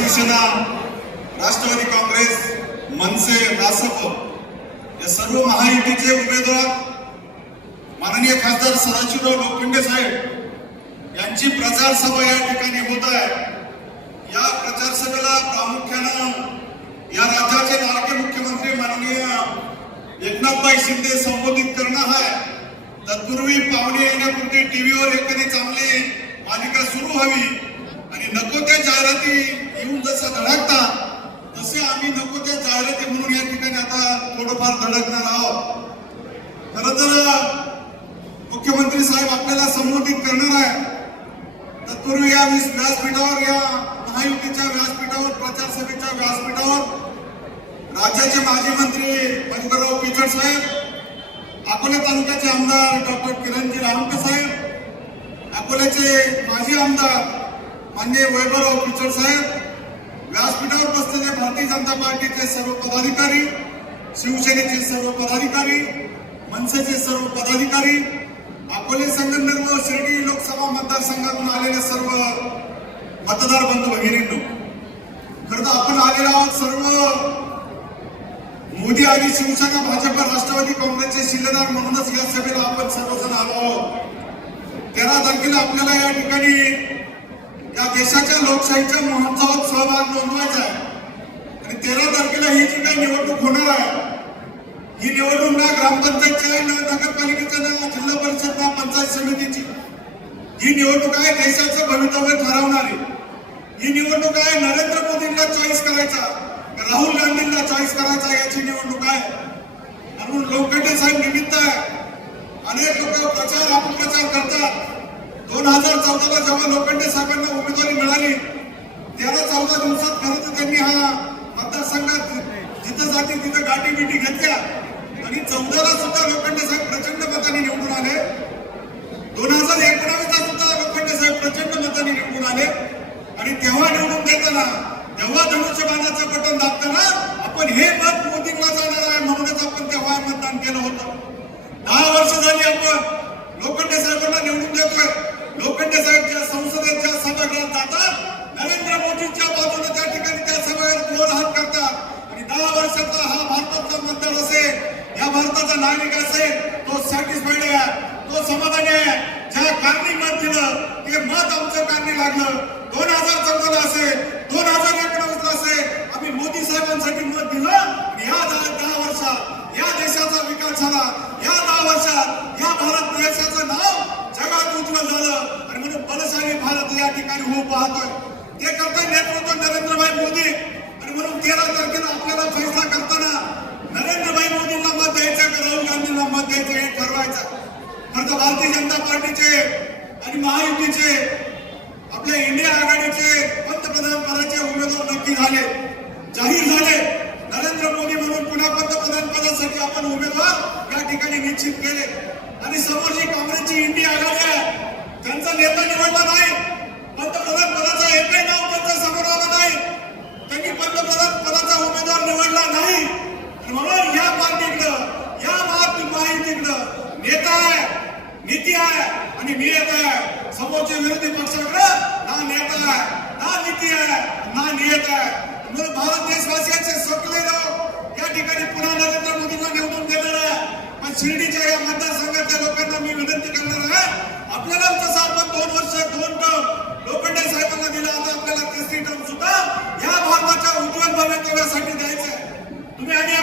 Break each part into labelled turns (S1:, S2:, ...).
S1: शिवसेना राष्ट्रवादी काँग्रेस मनसे रासप या सर्व महायुतीचे उमेदवार माननीय खासदार सदाशिवराव लोखंडे साहेब यांची प्रचार सभा या ठिकाणी होत आहे. या प्रचार सभेला प्रामुख्यानं या राज्याचे लाडके मुख्यमंत्री माननीय एकनाथभाई शिंदे संबोधित करणं आहे. तत्पूर्वी पाहुणे येण्यापूर्वी टीव्हीवर एखादी चांगली मालिका सुरू व्हावी आणि नको त्या जाहिराती असे आम्ही नको त्या जाहिराती म्हणून या ठिकाणी आता थोडंफार धडकणार आहोत. खर तर मुख्यमंत्री साहेब आपल्याला संबोधित करणार आहे तत्पूर्वी या व्यासपीठावर या महायुतीच्या व्यासपीठावर प्रचार सभेच्या व्यासपीठावर. राज्याचे माजी मंत्री पंकजराव पिचड साहेब अकोला तालुक्याचे आमदार डॉक्टर किरणजी रामटे साहेब अकोल्याचे माजी आमदार मान्य वैभवराव पिचड साहेब व्यासपीठावर भारतीय जनता पार्टीचे सर्व पदाधिकारी शिवसेनेचे सर्व पदाधिकारी मनसेचे सर्व पदाधिकारी अकोले संगमनेर व शिर्डी लोकसभा मतदारसंघातून आलेले सर्व मतदार बंधू भगिनींनो खरं तर आपण आलेलो आहोत सर्व मोदी आणि शिवसेना भाजप राष्ट्रवादी काँग्रेसचे शिल्लेदार म्हणूनच या सभेला आपण सर्वजण आलो आहोत. तेरा तारखेला आपल्याला या ठिकाणी या देशाच्या लोकशाहीच्या महोत्सवात सहभाग नोंदवायचा आहे आणि तेरा तारखेला निवडणूक होणार. आहे ही निवडणूक ना ग्रामपंचायतची आहे ना नगरपालिकेच्या ना जिल्हा परिषद ना पंचायत समितीची. ही निवडणूक आहे देशाचं भवितव्य ठरवणारी ही निवडणूक आहे नरेंद्र मोदींना चॉईस करायचा राहुल गांधींना चॉईस करायचा याची निवडणूक आहे. म्हणून लोकटे साहेब निमित्त आहे. अनेक लोक प्रचार अपप्रचार करतात. दोन हजार चौदाला जेव्हा लोखंडे साहेबांना उमेदवारी मिळाली तेरा चौदा दिवसात खरं तर त्यांनी हा मतदारसंघात जाते तिथं गाठी बिटी घेतल्या. आणि चौदाला सुद्धा लोखंडे साहेब प्रचंड मताने निवडून आले. दोन हजार एकोणावीसला सुद्धा लोखंडे साहेब प्रचंड मताने निवडून आले. आणि तेव्हा निवडून देताना तेव्हा धनुष्यबाणाचं बटन दाबताना आपण हे मत मोदींना जाणार आहे म्हणूनच आपण तेव्हा मतदान केलं होतं. दहा वर्ष झाली आपण लोखंडे साहेबांना निवडून देतोय. लोखंडे साहेब ज्या संसदेत ज्या सभागृहात जातात नरेंद्र मोदींच्या बाजूने त्या ठिकाणी त्या सभागृहात गोल हात करतात आणि दहा वर्षाचा हा भारताचा मतदार असेल या भारताचा नागरिक असेल तो सॅटिस्फाईड आहे. तो समाधानी आहे. ज्या कारणी मत दिलं ते मत आमचं कारणी लागलं. दोन हजार चौदाला असेल दोन हजार एकोणावीसला असेल आम्ही मोदी साहेबांसाठी मत दिलं. या दहा वर्षात या देशाचा विकास झाला. या दहा वर्षात या भारत देशाचं नाव जगात उज्ज्वल झालं. आणि म्हणून बलशाली भारत या ठिकाणी होऊ पाहतोय. ते करतोय नेतृत्व नरेंद्रभाई मोदी. आणि म्हणून तेरा तारखेला आपल्याला फैसला करताना नरेंद्रभाई मोदींना मत द्यायचं का राहुल गांधींना मत द्यायचं हे ठरवायचा. खरं तर भारतीय जनता पार्टीचे आणि महायुतीचे आपल्या इंडिया आघाडीचे पंतप्रधान पदाचे उमेदवार नक्की झाले. जाहीर झाले. नरेंद्र मोदी म्हणून पुन्हा पंतप्रधान पदासाठी आपण उमेदवार या ठिकाणी निश्चित केले. आणि समोर जी काँग्रेसची इंडिया आघाडी आहे त्यांचा नेता निवडला नाही. पंतप्रधान पदाचा एकही नाव त्यांच्यासमोर आलं नाही. त्यांनी पंतप्रधान पदाचा उमेदवार निवडला नाही. म्हणून या पार्टीकडं या महात्मा महायुतीकडं नेता आहे नीती आहे आणि मी येत आहे. समोरच्या विरोधी पक्षाकडे ना नेता आहे ना नीती आहे ना नियत आहे. म्हणून भारत देशवासियांचे सकले लोक या ठिकाणी पुन्हा नरेंद्र मोदींना निवडून देणार आहे. पण शिर्डीच्या या मतदारसंघातल्या लोकांना मी विनंती करणार आहे आपल्याला जसं आपण दोन वर्ष दोन टर्म लोखंडे साहेबांना दिला. आता आपल्याला तिसरी टर्म सुद्धा या भारताच्या उज्ज्वल भवितव्यासाठी द्यायचं आहे तुम्ही आणि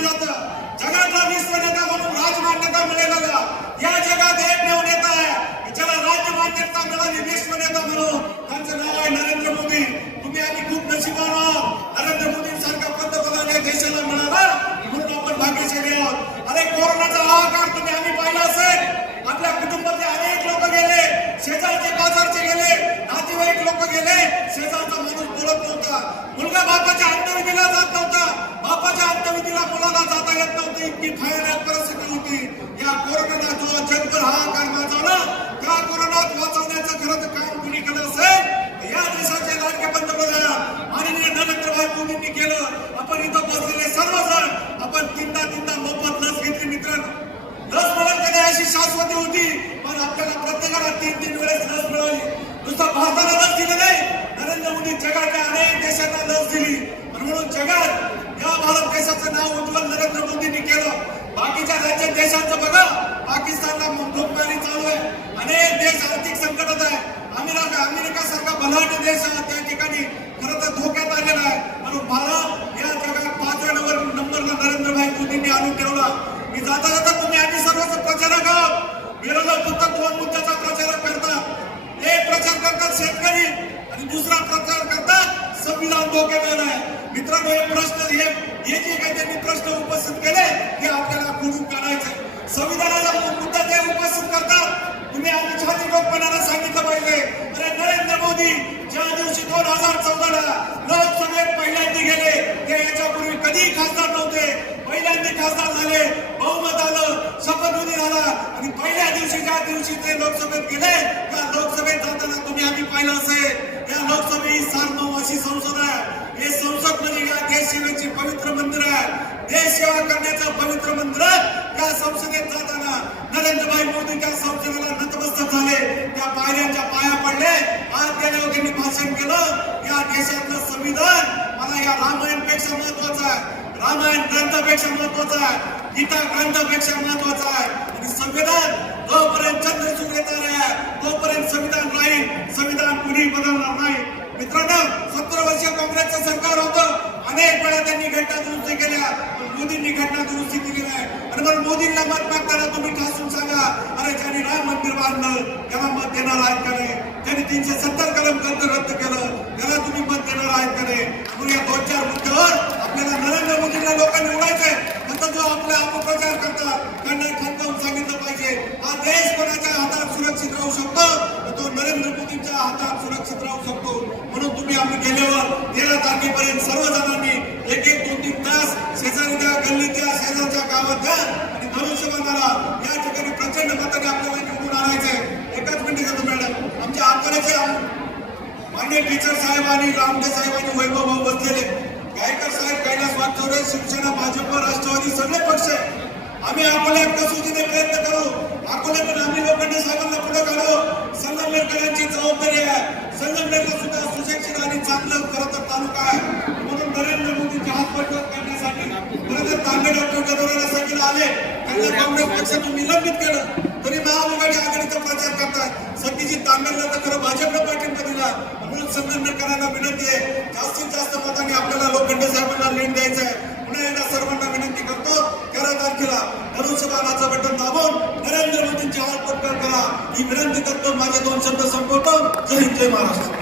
S1: ठिकाणी जातं जगातला विश्व नेता म्हणून राजमान्यता मिळालेला या जगात एकमेव नेता आहे. ज्याला राजमान्यता मिळाली विश्व नेता म्हणून त्यांचं नाव आहे नरेंद्र मोदी. तुम्ही आम्ही खूप नशिबान आहोत. नरेंद्र मोदींसारखा पंतप्रधान या देशाला मिळाला. म्हणून आपण भाग्यशाली आहोत. अरे कोरोनाचा हाहाकार तुम्ही आम्ही पाहिला असेल. आपल्या कुटुंबातले अनेक लोक गेले. शेजारचे बाजारचे गेले. नातेवाईक लोक गेले. शेजारचा माणूस बोलत नव्हता. मुलगा बापाच्या अंतविधीला जात नव्हता. बापाच्या अंत्यविधीला मुलाला जाता येत नव्हती इतकी भयानक परिस्थिती होती. या कोरोनाला जो जगभर हाहाकार माजवला त्या कोरोनात वाचवण्याचं खरंच काम कुणी केलं असेल तर या देशाचे लाडके पंतप्रधान माननीय नरेंद्रभाई मोदींनी केलं आपण इथं बसलेले सर्वजण आपण तीनदा तीनदा मोफत लस घेतली मित्रांनो लस मिळेल कधी अशी शाश्वती होती पण आपल्याला प्रत्येकाला तीन तीन वेळेस लस मिळाली जगात या भारत देशाचं नाव उज्ज्वल नरेंद्र मोदींनी केलं बाकीच्या राज्यात देशांचं बघा पाकिस्तानला भूकमारी चालू आहे. अनेक देश आर्थिक संकटात आहे. अमेरिका अमेरिका सारखा बलाढ्य देश त्या ठिकाणी खरं तर धोक्यात आलेला आहे. म्हणून भारत या जगात पाचव्या नंबर नंबरला नरेंद्रभाई मोदींनी आणून ठेवला. मी जाता जाता तुम्ही आम्ही सर्वच प्रचारक आहोत. विरोधक फक्त दोन मुद्द्याचा प्रचार करतात. एक प्रचार करतात शेतकरी आणि दुसरा प्रचार करतात संविधान धोक्यात आहे प्रश्न हे हे जे काही त्यांनी प्रश्न उपस्थित केले ते आपल्याला खोडून काढायचे संविधानाचा मुद्दा ते उपस्थित करतात तुम्ही आम्ही छाती लोकपणाला सांगितलं पाहिजे. अरे नरेंद्र मोदी ज्या दिवशी दोन हजार चौदाला लोकसभेत पहिल्यांदा गेले ते याच्यापूर्वी कधीही खासदार नव्हते. पहिल्यांदा खासदार झाले बहुमत आलं शपथविधी झाला. आणि पहिल्या दिवशी ज्या दिवशी ते लोकसभेत गेले त्या लोकसभेत जाताना तुम्ही आम्ही पाहिलं असेल. या लोकसभे सार्वभौम अशी संसद आहे देशसेवेची या पवित्र मंदिर आहे देश सेवा करण्याचं पवित्र मंदिर त्या संसदेत जाताना नरेंद्रभाई मोदी त्या संसदेला नतमस्तक झाले. त्या पायऱ्यांच्या पाया पडले. आज गेल्यावर त्यांनी भाषण केलं. या देशातलं संविधान मला या रामायणपेक्षा महत्वाचं आहे. रामायण ग्रंथापेक्षा महत्त्वाचा आहे. गीता ग्रंथापेक्षा महत्त्वाचा आहे. आणि संविधान जोपर्यंत चंद्रचूड येणार आहे. तोपर्यंत संविधान राहील. संविधान कुणी बदलणार नाही. मित्रांनो सत्तर वर्ष काँग्रेसचं सरकार होतं. अनेक वेळा त्यांनी घटना दुरुस्ती केल्या. पण मोदींनी घटना दुरुस्ती केली नाही. आणि मग मोदींना मत मागताना तुम्ही ठासून सांगा अरे ज्यांनी राम मंदिर बांधलं त्याला मत देणार आहेत का नाही त्यांनी तीनशे सत्तर कलम कर्ज रद्द केलं त्याला तुम्ही मत देणार आहेत का नाही म्हणून या दोन चार मुद्द्यावर आपल्याला नरेंद्र मोदींना लोकांनी उडायचंय नंतर जो आपले अपप्रचार करतात त्यांना ठणकावून सांगितलं पाहिजे. हा देश कोणाच्या हातात सुरक्षित राहू शकतो? तो नरेंद्र मोदींच्या हातात सुरक्षित राहू शकतो. म्हणून तुम्ही आम्ही गेल्यावर तेरा तारखेपर्यंत सर्वजणांनी घर आणि धनुष्यबाणाला या ठिकाणी प्रचंड मताने आपल्याला निवडून आणायचे. एकाच मिनिट घेतो मॅडम. आमच्या आकाराचे मान्य टीचर साहेब आणि रामदेव साहेब आणि वैभव भाऊ बसलेले. गायकर साहेब कैलास वागचौरे शिवसेना भाजप राष्ट्रवादी सगळे पक्ष. आम्ही आपल्या कसोटीने प्रयत्न करू. अकोल्यातून आम्ही लोकांनी साहेबांना पुढे काढू. संगमनेरकरांची जबाबदारी आहे. संगमनेरला सुद्धा सुशिक्षित आणि चांगलं खरं तर तालुका आहे. म्हणून नरेंद्र मोदींच्या हात पटवत करण्यासाठी खरं तर तांबे डॉक्टर निवडून आले. त्यांना काँग्रेस पक्षातून निलंबित केलं. तरी महाआघाडी आघाडीचा प्रचार करतात सतीजी तांबेला तर खरं भाजपला पाठिंबा दिला. म्हणून संघटनकरांना विनंती आहे. जास्तीत जास्त मताने आपल्याला लोखंडे साहेबांना लीड द्यायचं आहे. पुन्हा एकदा सर्वांना विनंती करतो तेरा तारखेला धनुष्यबाणाचं बटन दाबून नरेंद्र मोदींची आवाज पटकन करा. ही विनंती करतो माझे दोन शब्द संपवतो. जय हिंद जय महाराष्ट्र.